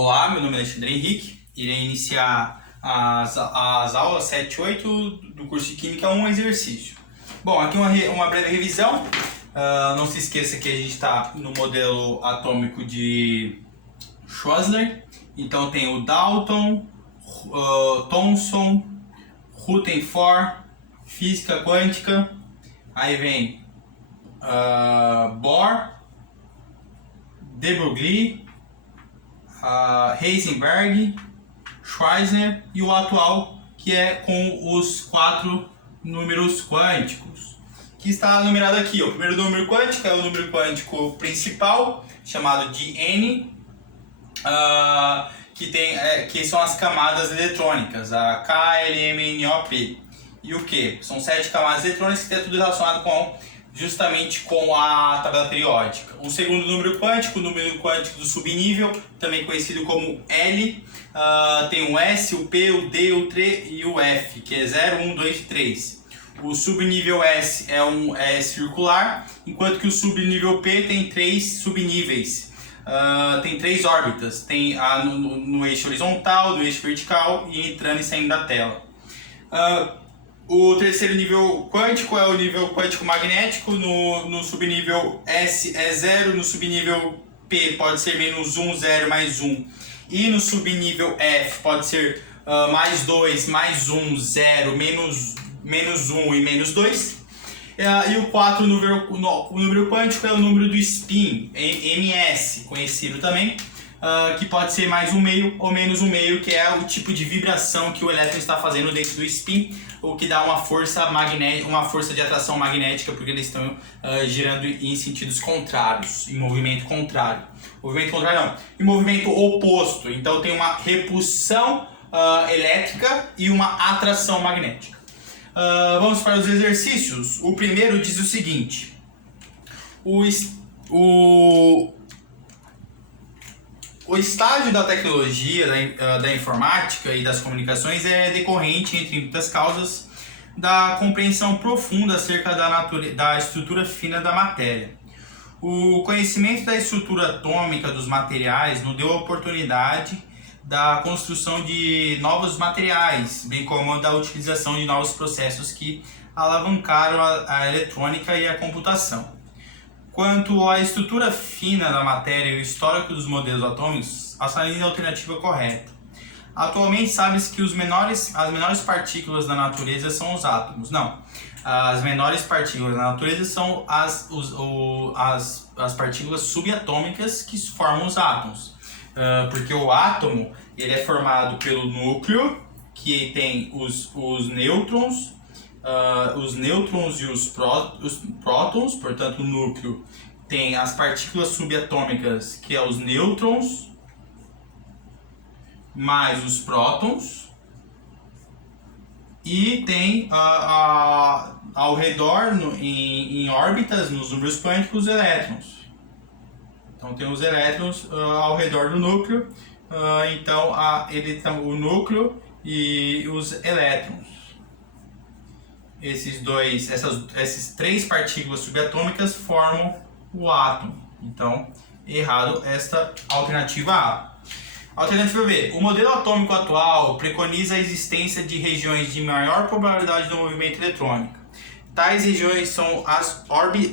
Olá, meu nome é Alexandre Henrique. Irei iniciar as aulas 7 e 8 do curso de Química 1 exercício. Bom, aqui uma breve revisão. Não se esqueça que a gente está no modelo atômico de Schwarzschild. Então tem o Dalton, Thomson, Rutherford, física quântica. Aí vem Bohr, de Broglie, Heisenberg, Schweitzer e o atual, que é com os 4 números quânticos, que está numerado aqui. O primeiro número quântico é o número quântico principal, chamado de N, que são as camadas eletrônicas, a K, L, M, N, O, P. E o Q? São 7 camadas eletrônicas que tem tudo relacionado justamente com a tabela periódica. O segundo número quântico, o número quântico do subnível, também conhecido como L, tem o S, o P, o D, o T e o F, que é 0, 1, 2 e 3. O subnível S é circular, enquanto que o subnível P tem 3 subníveis. Tem 3 órbitas, tem no eixo horizontal, no eixo vertical e entrando e saindo da tela. O terceiro nível quântico é o nível quântico magnético. No subnível S é 0, no subnível P pode ser menos 1, 0, mais 1. E no subnível F pode ser mais 2, mais 1, 0, menos 1 e menos 2. E o 4 o número quântico é o número do spin, ms, conhecido também, que pode ser mais um meio ou menos um meio, que é o tipo de vibração que o elétron está fazendo dentro do spin, o que dá uma força magnética, uma força de atração magnética, porque eles estão girando em sentidos contrários, em movimento contrário. Movimento contrário não, em movimento oposto. Então tem uma repulsão elétrica e uma atração magnética. Vamos para os exercícios. O primeiro diz o seguinte: o estágio da tecnologia, da informática e das comunicações é decorrente, entre muitas causas, da compreensão profunda acerca da estrutura fina da matéria. O conhecimento da estrutura atômica dos materiais nos deu a oportunidade da construção de novos materiais, bem como da utilização de novos processos que alavancaram a eletrônica e a computação. Quanto à estrutura fina da matéria e o histórico dos modelos atômicos, a seguinte alternativa correta. Atualmente sabe-se que as menores partículas da natureza são os átomos. Não, as menores partículas da natureza são as partículas subatômicas que formam os átomos. Porque o átomo ele é formado pelo núcleo, que tem os nêutrons, e os prótons. Portanto, o núcleo tem as partículas subatômicas, que é os nêutrons, mais os prótons, e tem ao redor, em órbitas, nos números quânticos, os elétrons. Então tem os elétrons ao redor do núcleo, então o núcleo e os elétrons. Essas 3 partículas subatômicas formam o átomo. Então, errado esta alternativa A. Alternativa B. O modelo atômico atual preconiza a existência de regiões de maior probabilidade do movimento eletrônico. Tais regiões são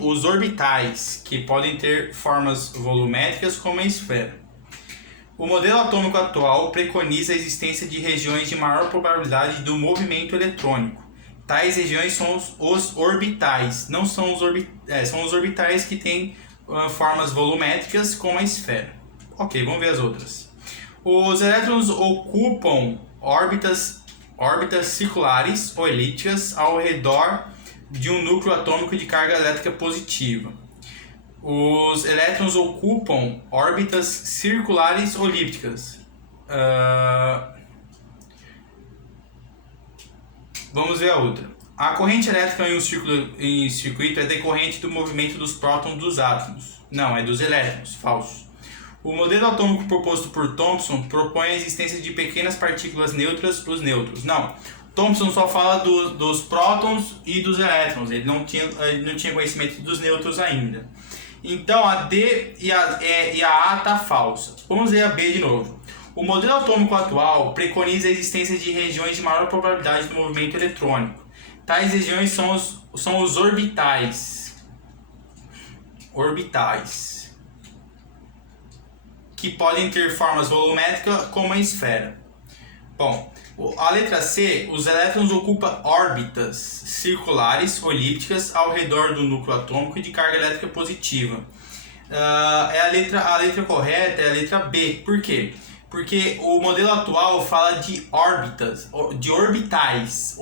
os orbitais, que podem ter formas volumétricas como a esfera. O modelo atômico atual preconiza a existência de regiões de maior probabilidade do movimento eletrônico. Tais regiões são os orbitais, não são são os orbitais que têm formas volumétricas como a esfera. Ok, vamos ver as outras. Os elétrons ocupam órbitas circulares ou elípticas ao redor de um núcleo atômico de carga elétrica positiva. Os elétrons ocupam órbitas circulares ou elípticas. Vamos ver a outra. A corrente elétrica em um circuito é decorrente do movimento dos prótons dos átomos. Não, é dos elétrons. Falso. O modelo atômico proposto por Thomson propõe a existência de pequenas partículas neutras, os nêutrons. Não. Thomson só fala dos prótons e dos elétrons. Ele não tinha conhecimento dos nêutrons ainda. Então a D e a A tá falsa. Vamos ver a B de novo. O modelo atômico atual preconiza a existência de regiões de maior probabilidade do movimento eletrônico. Tais regiões são os orbitais. Orbitais. Que podem ter formas volumétricas como a esfera. Bom, a letra C, os elétrons ocupam órbitas circulares ou elípticas ao redor do núcleo atômico de carga elétrica positiva. A letra correta é a letra B. Por quê? Porque o modelo atual fala de órbitas, de orbitais.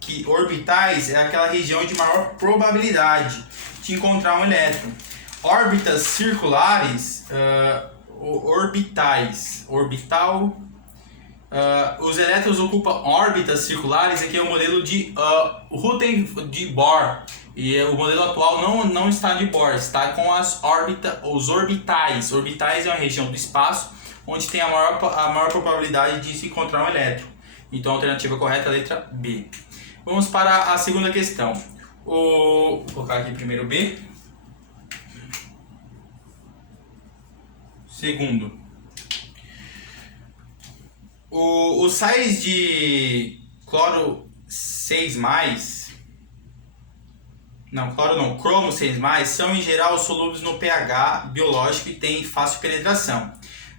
Que orbitais é aquela região de maior probabilidade de encontrar um elétron. Órbitas circulares, os elétrons ocupam órbitas circulares. Aqui é o modelo de de Bohr. E o modelo atual não está de Bohr, está com os orbitais. Orbitais é uma região do espaço onde tem a maior probabilidade de se encontrar um elétron. Então a alternativa correta é a letra B. Vamos para a segunda questão. Vou colocar aqui primeiro B. Segundo. Os sais de cloro 6+, cromo 6+, são em geral solúveis no pH biológico e têm fácil penetração.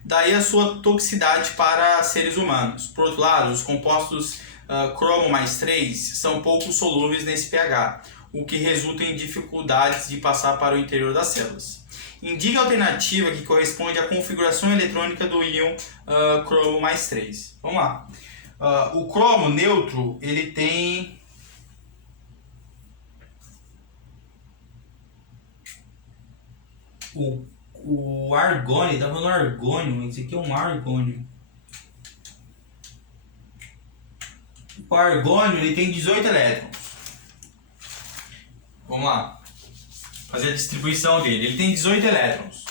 Daí a sua toxicidade para seres humanos. Por outro lado, os compostos cromo mais 3 são pouco solúveis nesse pH, o que resulta em dificuldades de passar para o interior das células. Indique a alternativa que corresponde à configuração eletrônica do íon cromo mais 3. Vamos lá. O cromo neutro, ele tem... O argônio, tá falando argônio, esse aqui é um argônio. O argônio, ele tem 18 elétrons. Vamos lá. Fazer a distribuição dele. Ele tem 18 elétrons.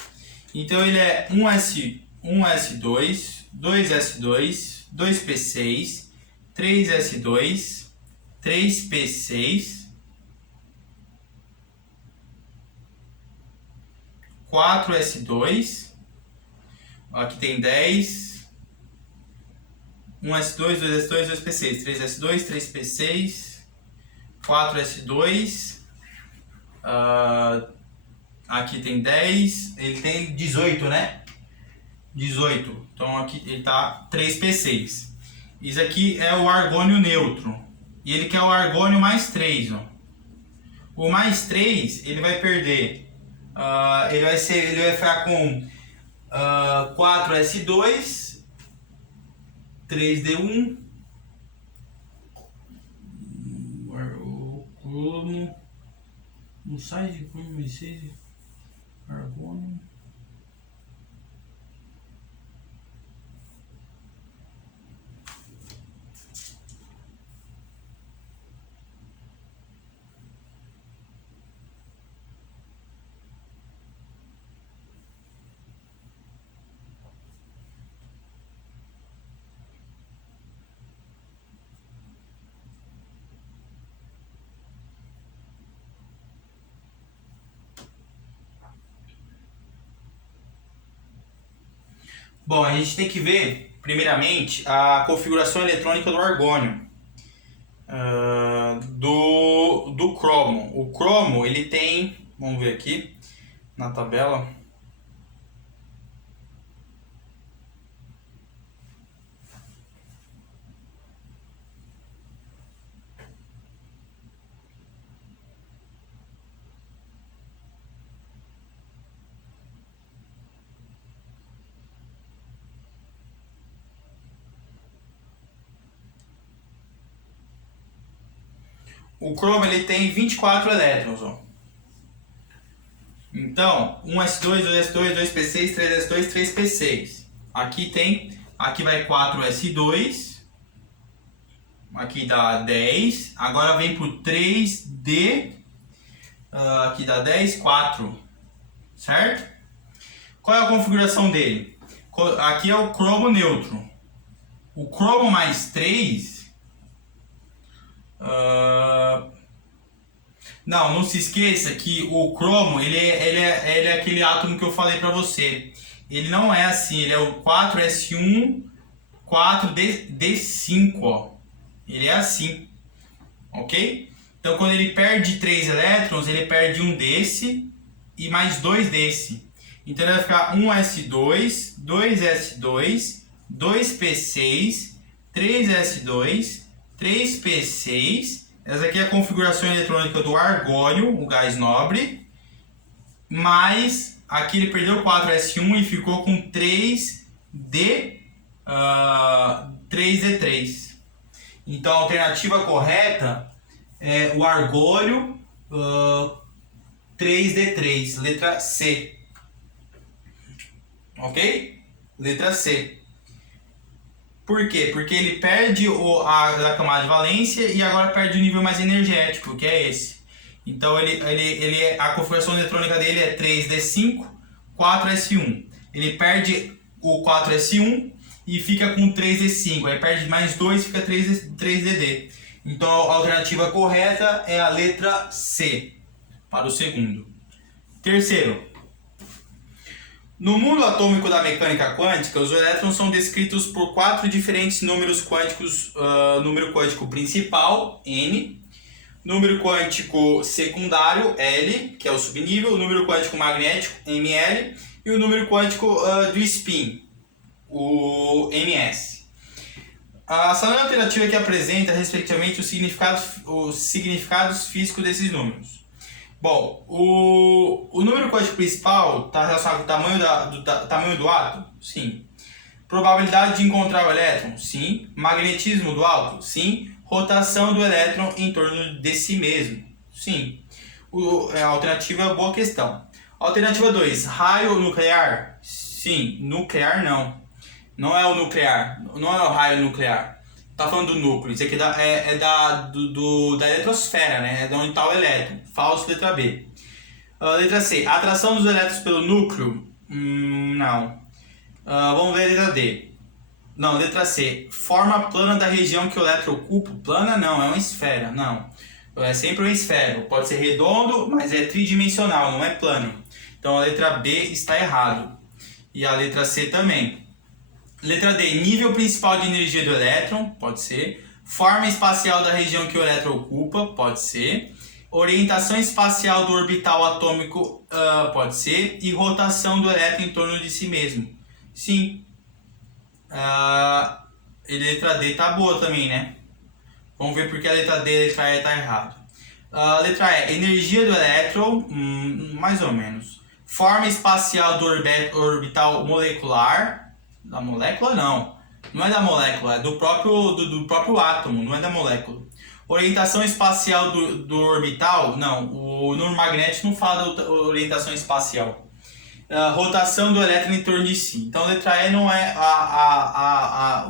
Então ele é 1s2, 2s2, 2p6, 3s2, 3p6, 4s2, aqui tem 10, 1s2, 2s2, 2p6, 3s2, 3p6, 4s2, aqui tem 10, ele tem 18, né? 18, então aqui ele tá 3p6. Isso aqui é o argônio neutro, e ele quer o argônio mais 3, ó. O mais 3, ele vai perder... ele vai ficar com 4s2, 3d1, o cromo, não sai de cromo, argônio. Bom, a gente tem que ver, primeiramente, a configuração eletrônica do argônio, do cromo. O cromo, ele tem, vamos ver aqui na tabela. O cromo, ele tem 24 elétrons, ó. Então, 1s2, 2s2, 2p6, 3s2, 3p6. Aqui vai 4s2. Aqui dá 10. Agora vem pro 3d. Aqui dá 10, 4. Certo? Qual é a configuração dele? Aqui é o cromo neutro. O cromo mais 3... não se esqueça que o cromo ele é aquele átomo que eu falei para você, Ele não é assim, ele é o 4s1, 4d5, ó. Ele é assim, ok? Então, quando ele perde 3 elétrons, ele perde um desse e mais 2 desse. Então, ele vai ficar 1s2, 2s2, 2p6, 3s2, 3p6. Essa aqui é a configuração eletrônica do argônio, o gás nobre. Mas aqui ele perdeu 4s1 e ficou com 3d3. Então, a alternativa correta é o argônio 3d3, letra C. Ok? Letra C. Por quê? Porque ele perde a camada de valência e agora perde o nível mais energético, que é esse. Então, a configuração eletrônica dele é 3d5, 4s1. Ele perde o 4s1 e fica com 3d5. Aí perde mais 2 e fica 3dd. Então, a alternativa correta é a letra C, para o segundo. Terceiro. No mundo atômico da mecânica quântica, os elétrons são descritos por 4 diferentes números quânticos. Número quântico principal, N. Número quântico secundário, L, que é o subnível. O número quântico magnético, Ml. E o número quântico do spin, o MS. A sala alternativa que apresenta, respectivamente, os significados físicos desses números. Bom, o número quântico principal está relacionado com o tamanho do átomo? Sim. Probabilidade de encontrar o elétron? Sim. Magnetismo do átomo? Sim. Rotação do elétron em torno de si mesmo? Sim. A alternativa é boa questão. Alternativa 2, raio nuclear? Sim. Nuclear não. Não é o nuclear, não é o raio nuclear. Tá falando do núcleo, isso aqui é da eletrosfera, né? É de onde está o elétron. Falso, letra B. Letra C, atração dos elétrons pelo núcleo? Não. Vamos ver a letra D. Não, letra C, forma plana da região que o elétron ocupa? Plana não, é uma esfera, não. É sempre uma esfera, pode ser redondo, mas é tridimensional, não é plano. Então a letra B está errado. E a letra C também. Letra D, nível principal de energia do elétron, pode ser. Forma espacial da região que o elétron ocupa, pode ser. Orientação espacial do orbital atômico, pode ser. E rotação do elétron em torno de si mesmo. Sim. E letra D tá boa também, né? Vamos ver porque a letra D e a letra E tá errado. Letra E, energia do elétron, mais ou menos. Forma espacial do orbital molecular. Da molécula não. Não é da molécula, é do próprio átomo, não é da molécula. Orientação espacial do orbital? Não. O número magnético não fala da orientação espacial. Rotação do elétron em torno de si. Então, letra E não é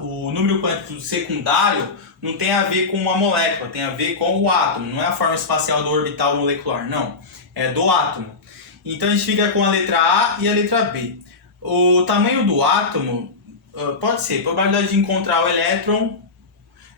o número quântico secundário não tem a ver com uma molécula, tem a ver com o átomo. Não é a forma espacial do orbital molecular, não. É do átomo. Então, a gente fica com a letra A e a letra B. O tamanho do átomo, pode ser, probabilidade de encontrar o elétron.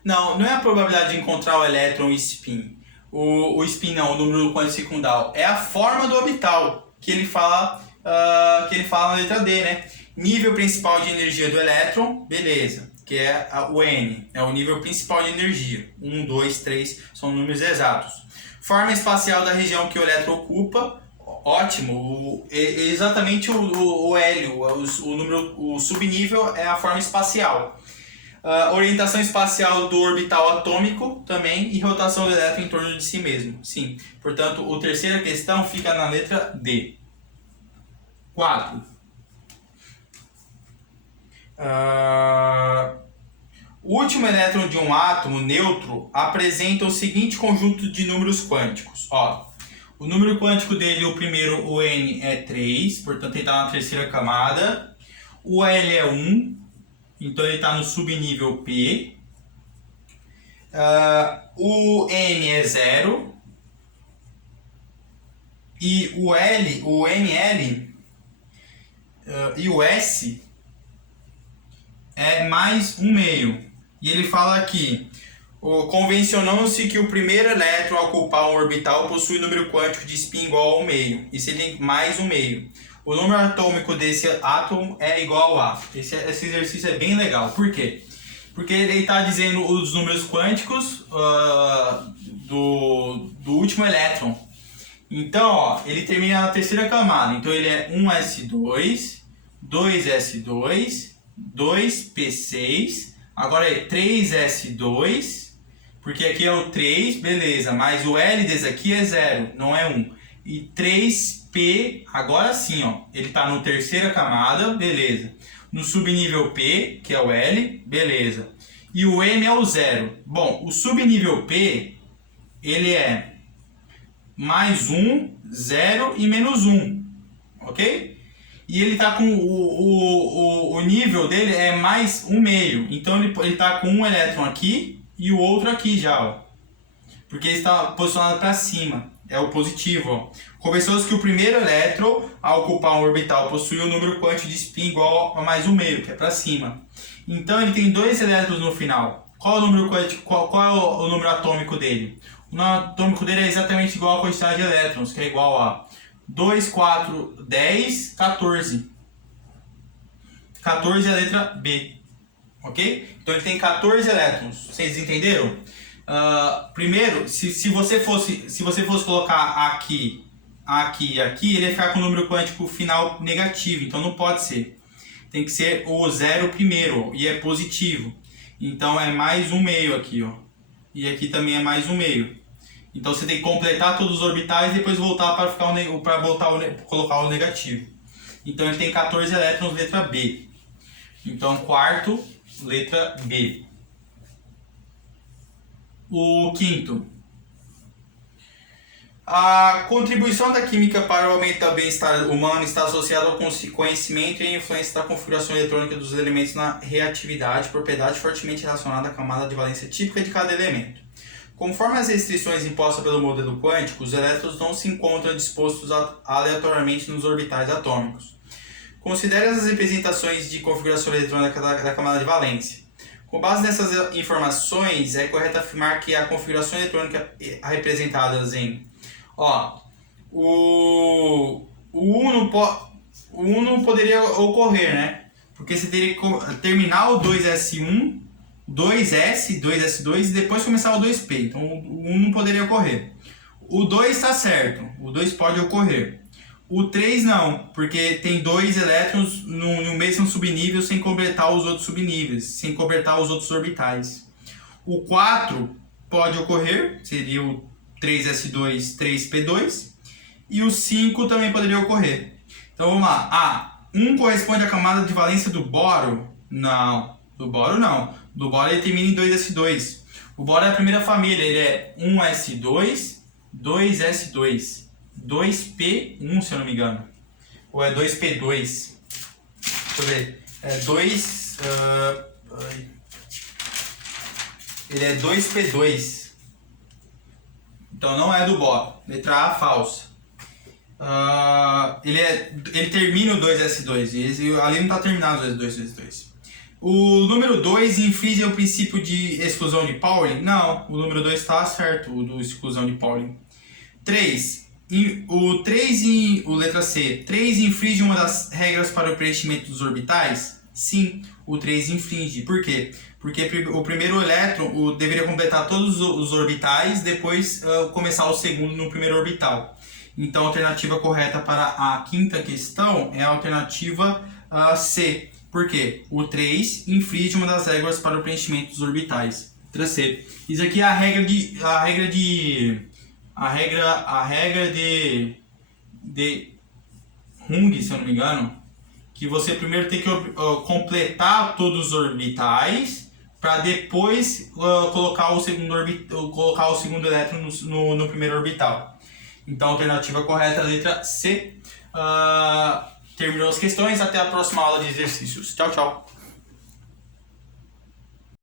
Não é a probabilidade de encontrar o elétron e spin. O spin não, o número quântico secundário. É a forma do orbital que ele fala na letra D, né? Nível principal de energia do elétron, beleza. Que é o N, é o nível principal de energia. 1, 2, 3, são números exatos. Forma espacial da região que o elétron ocupa. Ótimo, exatamente o hélio, o subnível é a forma espacial. Orientação espacial do orbital atômico também e rotação do elétron em torno de si mesmo. Sim, portanto, a terceira questão fica na letra D. 4. O último elétron de um átomo neutro apresenta o seguinte conjunto de números quânticos. O número quântico dele, o primeiro, o N, é 3, portanto ele está na terceira camada. O L é 1, então ele está no subnível P. O M é 0. E o L, o ML e o S é mais 1/2. E ele fala aqui... Convencionou-se que o primeiro elétron a ocupar um orbital possui número quântico de spin igual ao 1/2. Isso ele tem mais 1/2. o número atômico desse átomo é igual a. Esse exercício é bem legal. Por quê? Porque ele está dizendo os números quânticos do último elétron. Então, ó, ele termina na terceira camada. Então, ele é 1s2, 2s2, 2p6. Agora é 3s2, porque aqui é o 3, beleza. Mas o L desse aqui é 0, não é 1. E 3p, agora sim, ó, ele está na terceira camada, beleza. No subnível P, que é o L, beleza. E o M é o 0. Bom, o subnível P, ele é mais 1, 0 e menos 1, ok? E ele está com o nível dele é mais 1,5. Então ele está com um elétron aqui e o outro aqui já, ó. Porque ele está posicionado para cima. É o positivo, ó. Conversou-se que o primeiro elétron a ocupar um orbital possui um número quântico de spin igual a mais 1,5, que é para cima. Então ele tem 2 elétrons no final. Qual é o número quântico? Qual é o número atômico dele? O número atômico dele é exatamente igual à quantidade de elétrons, que é igual a 2, 4, 10, 14. 14 é a letra B, ok? Então ele tem 14 elétrons. Vocês entenderam? Primeiro, se você fosse colocar aqui, aqui e aqui, ele ia ficar com o número quântico final negativo, então não pode ser. Tem que ser o 0 primeiro, ó, e é positivo. Então é mais 1,5 aqui, ó. E aqui também é mais 1,5. Então você tem que completar todos os orbitais e depois voltar para colocar o negativo. Então ele tem 14 elétrons, letra B. Então quarto, letra B. O quinto. A contribuição da química para o aumento do bem-estar humano está associada ao conhecimento e à influência da configuração eletrônica dos elementos na reatividade, propriedade fortemente relacionada à camada de valência típica de cada elemento. Conforme as restrições impostas pelo modelo quântico, os elétrons não se encontram dispostos aleatoriamente nos orbitais atômicos. Considere as representações de configuração eletrônica da camada de valência. Com base nessas informações, é correto afirmar que a configuração eletrônica representadas em o 1 não poderia ocorrer, né? Porque você teria que terminar o 2s1, 2s, 2s2 e depois começar o 2p. Então o 1 não poderia ocorrer. O 2 está certo, o 2 pode ocorrer. O 3 não, porque tem 2 elétrons no mesmo subnível sem completar os outros subníveis, sem completar os outros orbitais. O 4 pode ocorrer, seria o 3s2, 3p2. E o 5 também poderia ocorrer. Então vamos lá. 1 corresponde à camada de valência do boro? Não, do boro não. Do boro ele termina em 2s2. O boro é a primeira família, ele é 1s2, 2s2, 2p1 se eu não me engano. Ou é 2p2. Deixa eu ver. É 2... ele é 2p2. Então não é do boro. Letra A, falsa. Ele termina o 2s2. Ali não está terminado o 2s2. O número 2 infringe o princípio de exclusão de Pauling? Não, o número 2 está certo, o do exclusão de Pauling. 3. Letra C. 3 infringe uma das regras para o preenchimento dos orbitais? Sim, o 3 infringe. Por quê? Porque o primeiro elétron deveria completar todos os orbitais, depois começar o segundo no primeiro orbital. Então a alternativa correta para a quinta questão é a alternativa C. Por quê? O 3 infringe uma das regras para o preenchimento dos orbitais. Letra C. Isso aqui é a regra de Hung, se eu não me engano, que você primeiro tem que completar todos os orbitais para depois colocar o segundo elétron no primeiro orbital. Então a alternativa correta é a letra C. Terminou as questões, até a próxima aula de exercícios. Tchau, tchau.